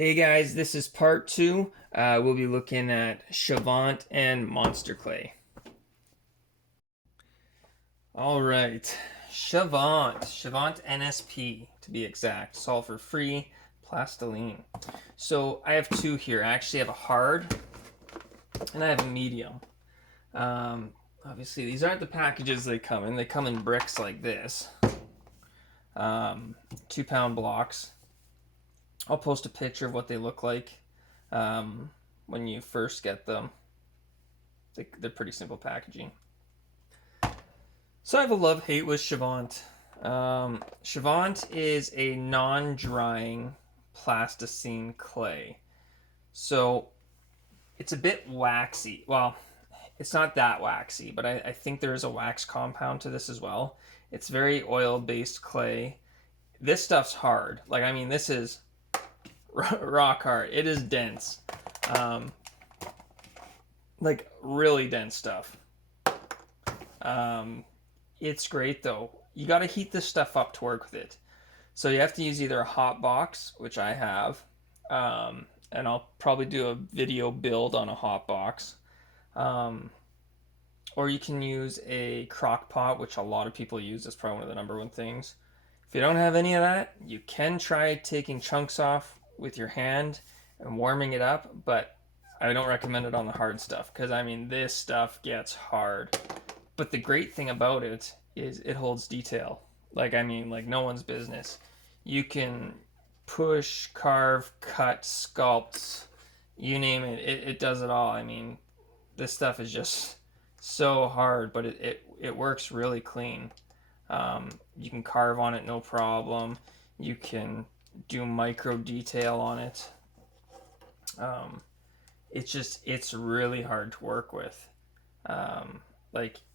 Hey guys, this is part two. We'll be looking at Shavant and Monster clay. All right, Shavant NSP to be exact, sulfur-free plastiline. So I have two here. I actually have a hard and I have a medium. Obviously, these aren't the packages they come in. They come in bricks like this, 2-pound blocks. I'll post a picture of what they look like when you first get them. They're pretty simple packaging. So I have a love-hate with Shavant. Shavant is a non-drying plasticine clay. So it's a bit waxy. Well, it's not that waxy, but I think there is a wax compound to this as well. It's very oil-based clay. This stuff's hard. This is rock hard. It is dense. Really dense stuff. It's great though. You got to heat this stuff up to work with it. So you have to use either a hot box, which I have, and I'll probably do a video build on a hot box. Or you can use a crock pot, which a lot of people use. That's probably one of the number one things. If you don't have any of that, you can try taking chunks off with your hand and warming it up, but I don't recommend it on the hard stuff because this stuff gets hard. But the great thing about it is it holds detail. Like no one's business. You can push, carve, cut, sculpt, you name it. It does it all. This stuff is just so hard, but it works really clean. You can carve on it no problem. You can do micro detail on it. It's really hard to work with.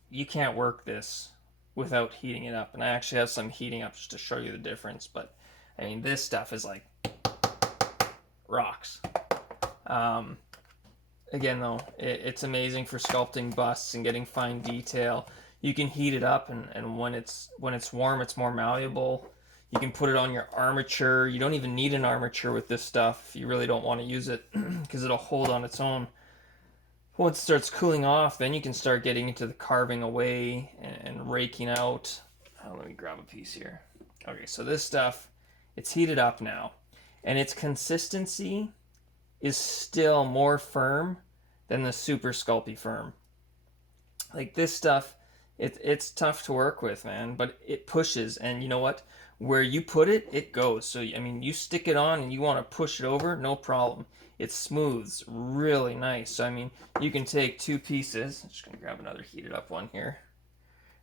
You can't work this without heating it up. And I actually have some heating up just to show you the difference. But this stuff is like rocks. Again though, it's amazing for sculpting busts and getting fine detail. You can heat it up, and when it's warm, it's more malleable. You can put it on your armature. You don't even need an armature with this stuff if you really don't want to use it because it'll hold on its own. Once it starts cooling off, then you can start getting into the carving away and raking out. Let me grab a piece here. Okay, so this stuff, it's heated up now, and its consistency is still more firm than the Supersculpey firm. Like this stuff, it's tough to work with, man, but it pushes, and you know what? Where you put it, it goes. So you stick it on and you want to push it over, no problem. It smooths really nice. So you can take two pieces. I'm just gonna grab another heated up one here,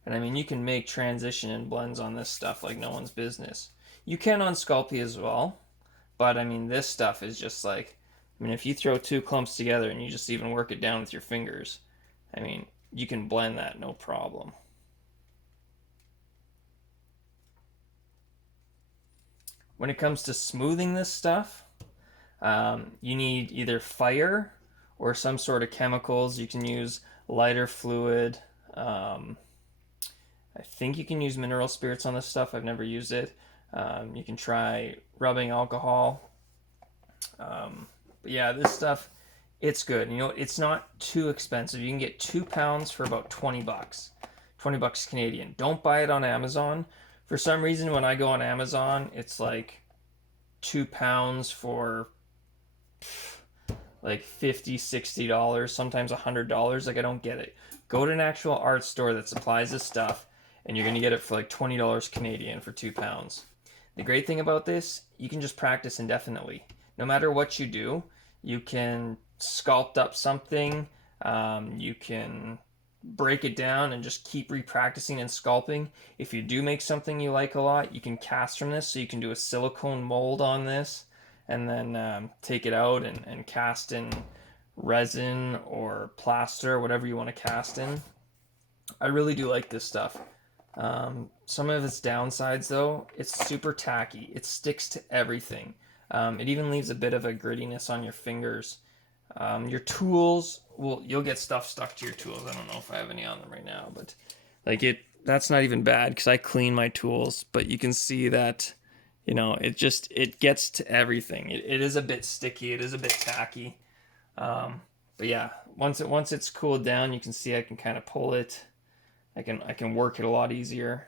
and you can make transition and blends on this stuff like no one's business. You can on Sculpey as well, but this stuff is just like, if you throw two clumps together and you just even work it down with your fingers, you can blend that no problem. When it comes to smoothing this stuff, you need either fire or some sort of chemicals. You can use lighter fluid. I think you can use mineral spirits on this stuff. I've never used it. You can try rubbing alcohol. But yeah, this stuff, it's good. It's not too expensive. You can get 2 pounds for about 20 bucks. 20 bucks Canadian. Don't buy it on Amazon. For some reason, when I go on Amazon, it's like 2 pounds for like $50-$60, sometimes $100. I don't get it. Go to an actual art store that supplies this stuff, and you're gonna get it for like $20 Canadian for 2 pounds. The great thing about this, you can just practice indefinitely. No matter what you do, you can sculpt up something. You can break it down and just keep repracticing and sculpting. If you do make something you like a lot, you can cast from this, so you can do a silicone mold on this and then take it out and cast in resin or plaster, whatever you want to cast in. I really do like this stuff. Some of its downsides though, it's super tacky. It sticks to everything. It even leaves a bit of a grittiness on your fingers. Your tools, you'll get stuff stuck to your tools. I don't know if I have any on them right now, but that's not even bad because I clean my tools, but you can see that You know, it gets to everything. It is a bit sticky. It is a bit tacky. But yeah, once it's cooled down, you can see I can kind of pull it. I can work it a lot easier.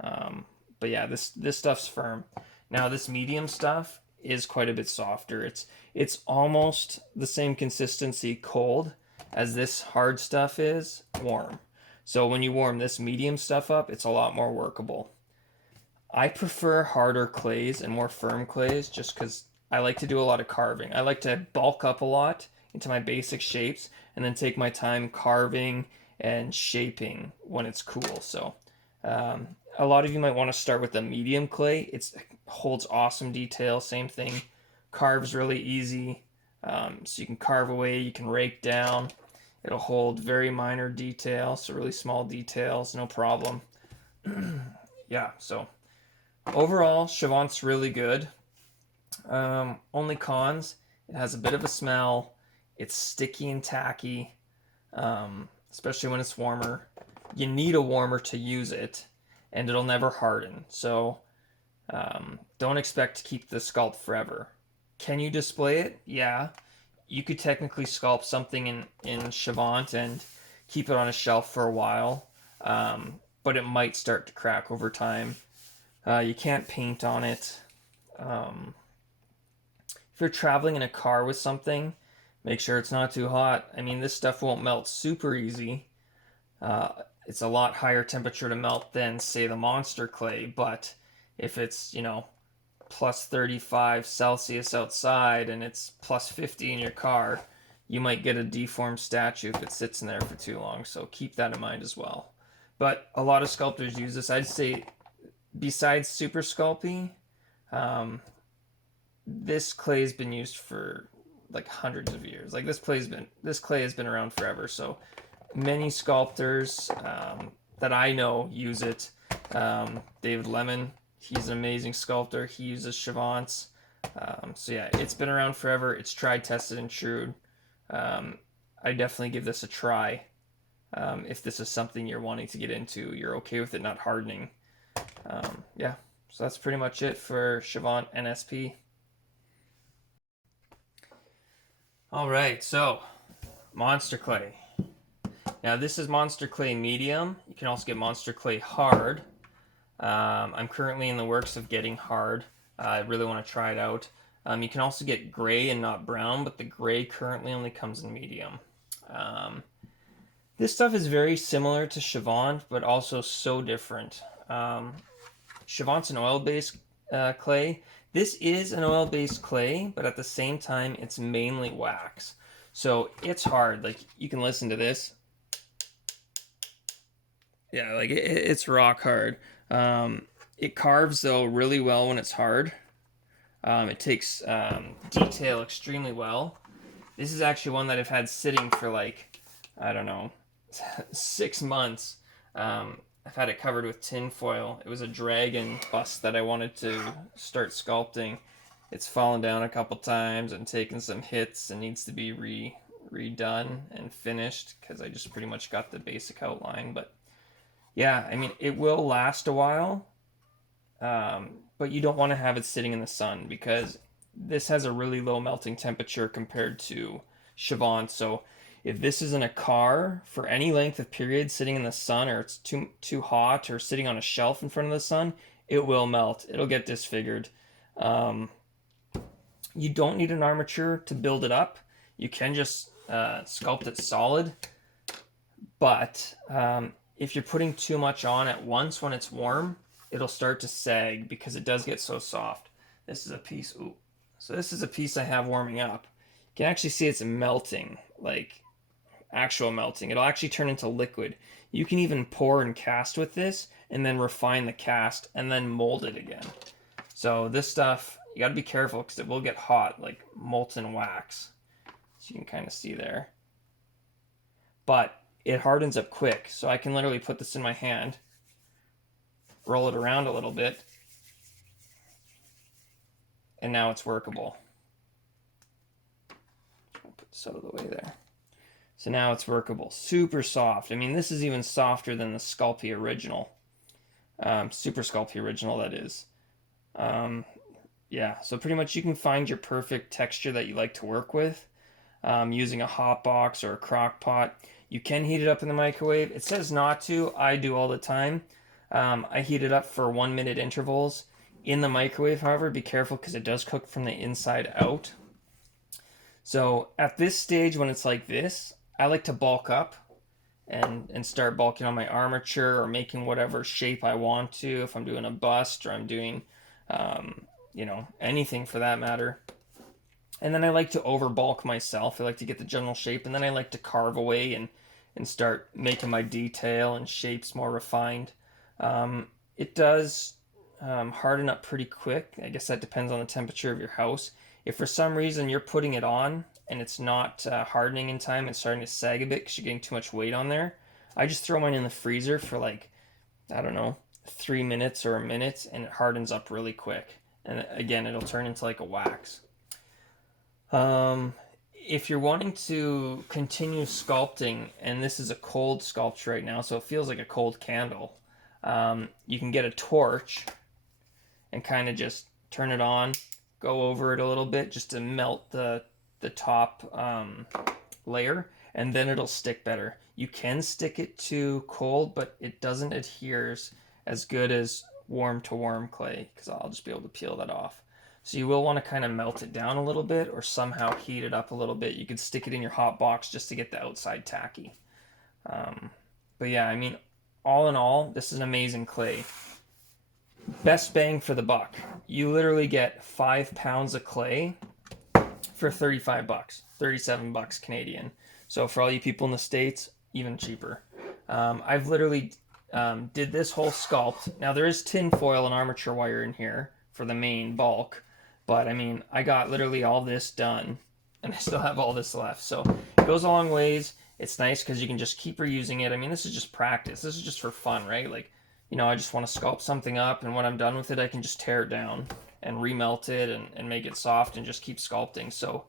But yeah, this stuff's firm. Now this medium stuff is quite a bit softer. It's almost the same consistency cold as this hard stuff is warm. So when you warm this medium stuff up, it's a lot more workable. I prefer harder clays and more firm clays just because I like to do a lot of carving. I like to bulk up a lot into my basic shapes and then take my time carving and shaping when it's cool. So a lot of you might want to start with a medium clay. It holds awesome detail. Same thing, carves really easy. So you can carve away, you can rake down. It'll hold very minor detail, so really small details, no problem. Yeah, so overall, Shavant's really good. Only cons, it has a bit of a smell. It's sticky and tacky, especially when it's warmer. You need a warmer to use it, and it'll never harden. So don't expect to keep the sculpt forever. Can you display it? Yeah. You could technically sculpt something in Shavant and keep it on a shelf for a while, but it might start to crack over time. You can't paint on it. If you're traveling in a car with something, make sure it's not too hot. I mean, this stuff won't melt super easy. It's a lot higher temperature to melt than, say, the Monster clay, but if it's, plus 35 Celsius outside and it's plus 50 in your car, you might get a deformed statue if it sits in there for too long. So keep that in mind as well. But a lot of sculptors use this. I'd say besides Supersculpey, this clay has been used for like hundreds of years. Like this clay has been around forever. So many sculptors that I know use it. David Lemon, he's an amazing sculptor. He uses Chavants. So yeah, it's been around forever. It's tried, tested, and true. I definitely give this a try. If this is something you're wanting to get into, you're okay with it not hardening. Yeah, so that's pretty much it for Shavant NSP. All right, so Monster Clay. Now this is Monster Clay Medium. You can also get Monster Clay Hard. I'm currently in the works of getting hard. I really want to try it out. You can also get gray and not brown, but the gray currently only comes in medium. This stuff is very similar to Shavant, but also so different. Shavant's an oil-based clay. This is an oil-based clay, but at the same time, it's mainly wax. So it's hard. Like, you can listen to this. Yeah, like it's rock hard. It carves though really well when it's hard. It takes detail extremely well. This is actually one that I've had sitting for like, I don't know, 6 months. I've had it covered with tin foil. It was a dragon bust that I wanted to start sculpting. It's fallen down a couple times and taken some hits and needs to be redone and finished because I just pretty much got the basic outline. But yeah, I mean, it will last a while, but you don't want to have it sitting in the sun because this has a really low melting temperature compared to Shavant. So if this is in a car for any length of period sitting in the sun, or it's too hot, or sitting on a shelf in front of the sun, it will melt. It'll get disfigured. You don't need an armature to build it up. You can just sculpt it solid. But if you're putting too much on at once when it's warm, it'll start to sag because it does get so soft. This is a piece. Ooh. So this is a piece I have warming up. You can actually see it's melting, like actual melting. It'll actually turn into liquid. You can even pour and cast with this and then refine the cast and then mold it again. So this stuff, you got to be careful because it will get hot, like molten wax. So you can kind of see there. But it hardens up quick. So I can literally put this in my hand, roll it around a little bit, and now it's workable. Put this out of the way there. So now it's workable. Super soft. I mean, this is even softer than the Sculpey original. Supersculpey original, that is. Yeah, so pretty much you can find your perfect texture that you like to work with using a hot box or a crock pot. You can heat it up in the microwave. It says not to. I do all the time. I heat it up for 1 minute intervals. In the microwave, however, be careful because it does cook from the inside out. So at this stage, when it's like this, I like to bulk up and start bulking on my armature or making whatever shape I want to. If I'm doing a bust or I'm doing, anything for that matter. And then I like to over bulk myself. I like to get the general shape, and then I like to carve away and start making my detail and shapes more refined. It does harden up pretty quick. I guess that depends on the temperature of your house. If for some reason you're putting it on and it's not hardening in time, it's starting to sag a bit because you're getting too much weight on there, I just throw mine in the freezer for like, I don't know, 3 minutes or a minute, and it hardens up really quick. And again, it'll turn into like a wax. If you're wanting to continue sculpting, and this is a cold sculpture right now, so it feels like a cold candle, you can get a torch and kind of just turn it on, go over it a little bit just to melt the top layer, and then it'll stick better. You can stick it to cold, but it doesn't adhere as good as warm to warm clay because I'll just be able to peel that off. So you will want to kind of melt it down a little bit or somehow heat it up a little bit. You could stick it in your hot box just to get the outside tacky. But yeah, I mean, all in all, this is an amazing clay. Best bang for the buck. You literally get 5 pounds of clay for 35 bucks, 37 bucks Canadian. So for all you people in the States, even cheaper. I've literally did this whole sculpt. Now there is tin foil and armature wire in here for the main bulk, but I mean, I got literally all this done and I still have all this left. So it goes a long ways. It's nice because you can just keep reusing it. I mean, this is just practice. This is just for fun, right? Like, I just want to sculpt something up, and when I'm done with it, I can just tear it down and remelt it and make it soft and just keep sculpting. So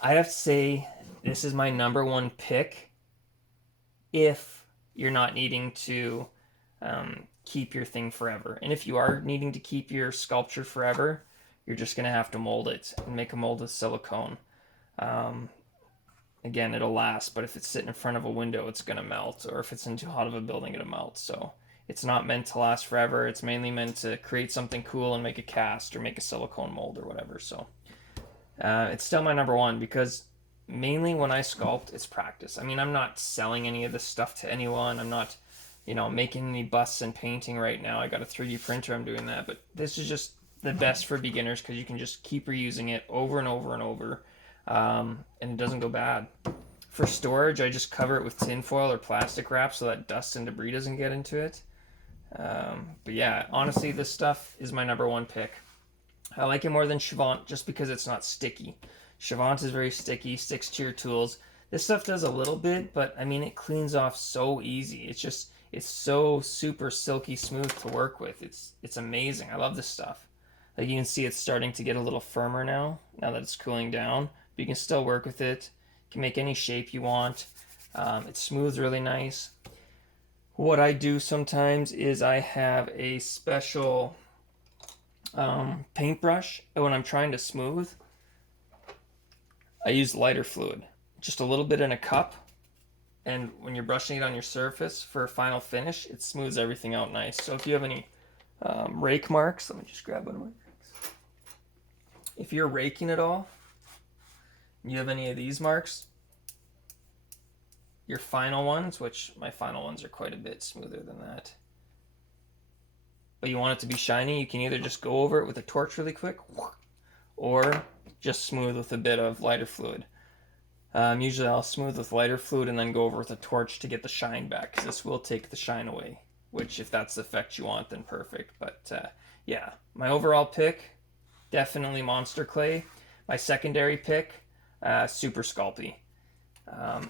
I have to say this is my number one pick if you're not needing to keep your thing forever. And if you are needing to keep your sculpture forever, you're just going to have to mold it and make a mold with silicone. Again, it'll last, but if it's sitting in front of a window, it's going to melt. Or if it's in too hot of a building, it'll melt. So it's not meant to last forever. It's mainly meant to create something cool and make a cast or make a silicone mold or whatever. So it's still my number one because mainly when I sculpt, it's practice. I mean, I'm not selling any of this stuff to anyone. I'm not, making any busts and painting right now. I got a 3D printer. I'm doing that. But this is just the best for beginners because you can just keep reusing it over and over and over. And it doesn't go bad. For storage, I just cover it with tin foil or plastic wrap so that dust and debris doesn't get into it. But yeah, honestly, this stuff is my number one pick. I like it more than Shavant just because it's not sticky. Shavant is very sticky, sticks to your tools. This stuff does a little bit, but I mean, it cleans off so easy. It's so super silky smooth to work with. It's amazing. I love this stuff. Like you can see it's starting to get a little firmer now that it's cooling down. But you can still work with it. You can make any shape you want. It smooths really nice. What I do sometimes is I have a special paintbrush, and when I'm trying to smooth, I use lighter fluid. Just a little bit in a cup, and when you're brushing it on your surface for a final finish, it smooths everything out nice. So if you have any rake marks, let me just grab one of my rakes. If you're raking it all, you have any of these marks, your final ones, which my final ones are quite a bit smoother than that, but you want it to be shiny, you can either just go over it with a torch really quick or just smooth with a bit of lighter fluid. Usually I'll smooth with lighter fluid and then go over with a torch to get the shine back because this will take the shine away, which if that's the effect you want, then perfect. But yeah, my overall pick, definitely Monster Clay. My secondary pick, Supersculpey.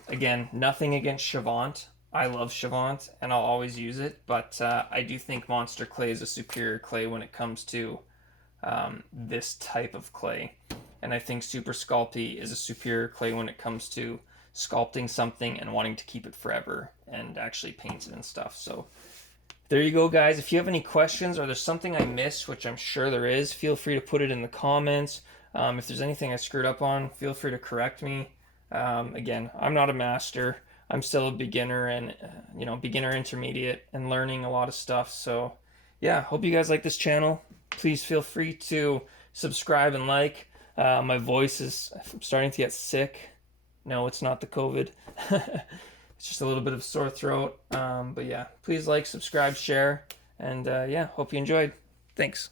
Again, nothing against Shavant. I love Shavant and I'll always use it, but I do think Monster Clay is a superior clay when it comes to this type of clay. And I think Supersculpey is a superior clay when it comes to sculpting something and wanting to keep it forever and actually paint it and stuff. So there you go, guys. If you have any questions or there's something I missed, which I'm sure there is, feel free to put it in the comments. If there's anything I screwed up on, feel free to correct me. Again, I'm not a master. I'm still a beginner and, beginner intermediate and learning a lot of stuff. So, yeah, hope you guys like this channel. Please feel free to subscribe and like. My voice is starting to get sick. No, it's not the COVID. It's just a little bit of sore throat. But yeah, please like, subscribe, share, and yeah, hope you enjoyed. Thanks.